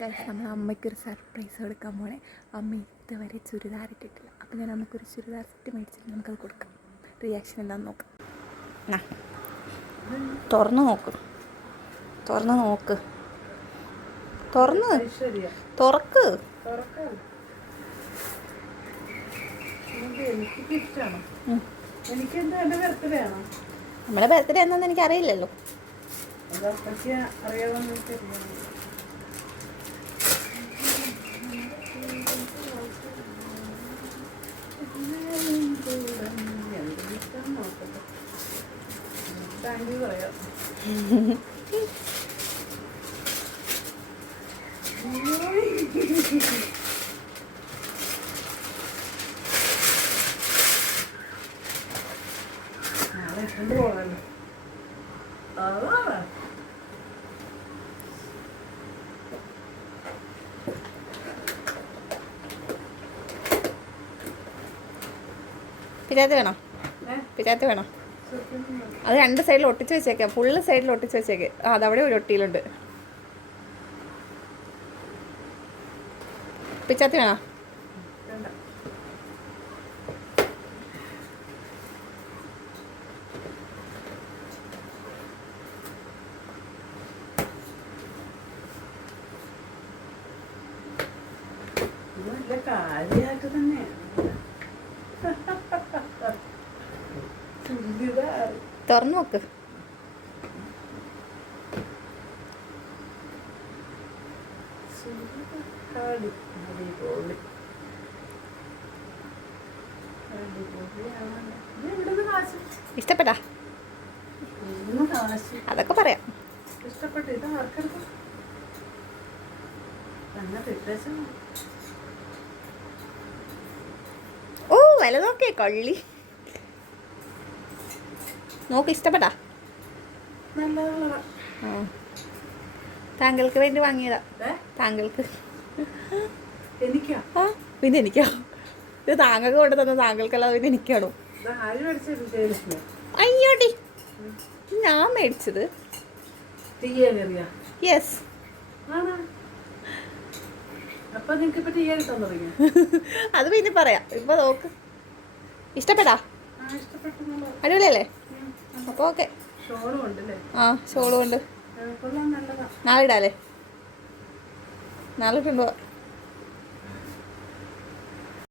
Guys നമ്മൾ അമ്മയ്ക്കൊരു surprise കൊടുക്കാൻ പോണേ. അമ്മ ഇതുവരെ ചുരിദാർ ഇട്ടിട്ടില്ല. അപ്പോൾ ഞാൻ അമ്മയ്ക്കൊരു ചുരിദാർ സെറ്റ് മേടിച്ചിട്ട് നമുക്കത് കൊടുക്കാം. റിയാക്ഷൻ എന്താണെന്ന് നോക്കാം. തുറന്ന് നോക്ക്, തുറന്ന് നോക്ക്, തുറന്ന് തുറക്ക്. നമ്മുടെ ബർത്ത്ഡേ എന്താണെന്ന് എനിക്കറിയില്ലല്ലോ. പിറ്റാത്ത് വേണോ? പിറ്റാത്ത് വേണോ? അത് രണ്ട് സൈഡിൽ ഒട്ടിച്ച് വെച്ചേക്കാം. ഫുള്ള് സൈഡിൽ ഒട്ടിച്ച് വെച്ചേക്ക്. അതവിടെ ഒരു ഒട്ടിയിലുണ്ട്. പിച്ചാത്തി വേണോ? കാര്യമായിട്ട് തന്നെ തുറന്നു നോക്ക്. ഇഷ്ടപ്പെട്ടാ? അതൊക്കെ പറയാം. ഇഷ്ടപ്പെട്ടു. ഇത് ആർക്കെടുക്കും? ഓ വില നോക്കിയേ കള്ളി. നോക്ക്, ഇഷ്ടപ്പെട്ടാ? താങ്കൾക്ക് വേണ്ടി വാങ്ങിയതാ. താങ്കൾക്ക്. ആ പിന്നെ എനിക്കാ. ഇത് താങ്കൾക്ക് കൊണ്ട് തന്നെ താങ്കൾക്കല്ലാതെ പിന്നെ എനിക്കാണോ? അയ്യോടി, ഞാൻ മേടിച്ചത്. യെസ്. അത് പിന്നെ പറയാം. ഇപ്പൊ നോക്ക്. ഇഷ്ടപ്പെട്ടാ? അടിപൊളിയല്ലേ? അപ്പൊ ഓക്കെ. ആ ഷോളും ഉണ്ട്. നാളെ ഇടാല്ലേ? നാളെ ഇട്ടുണ്ടോ?